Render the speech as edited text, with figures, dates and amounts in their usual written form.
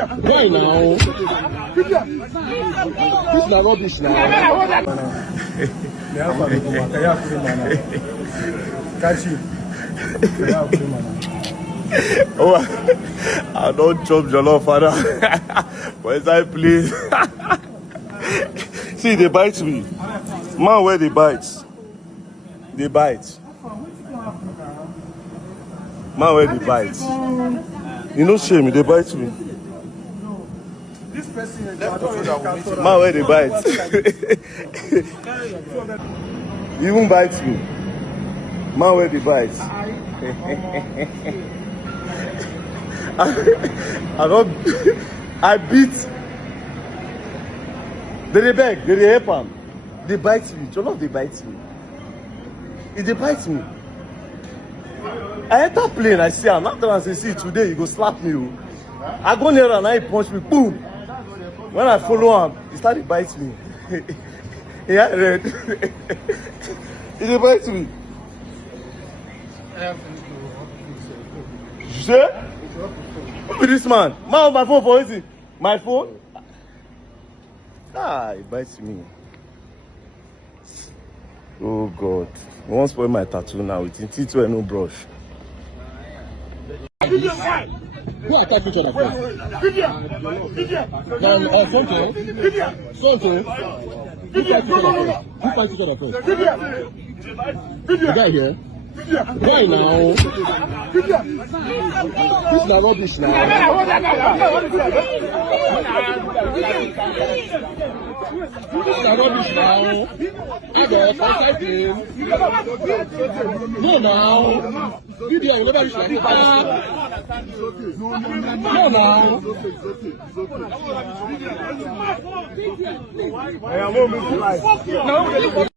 Why now? This is rubbish now. Oh, I don't chop jollof, father. Where's I please? See, they bite me. Man, where they bite? They bite. Man, where they bite? You know, shame, they bite me. This person Man, where they bite? You even bite me. Man, where they bite? I beat. They beg, they help him. They bite me. Jollof, they bite me. If they bite me, I enter plane, I see him. After I say, see, today you go slap me. I go near and he punch me. Boom. When I follow him, he started bite me. He had red. He dey bite me. You say? Who be this man? Man, my phone for easy. My phone? Ah, he bites me. Oh God. He won't spoil my tattoo now with his teeth and no brush. Who attack each other first? Sonto? Who fight each other first? The guy here? Why now? This is rubbish now. This is rubbish now. Adult, outside him. No now. VDM will never reach like that. No now.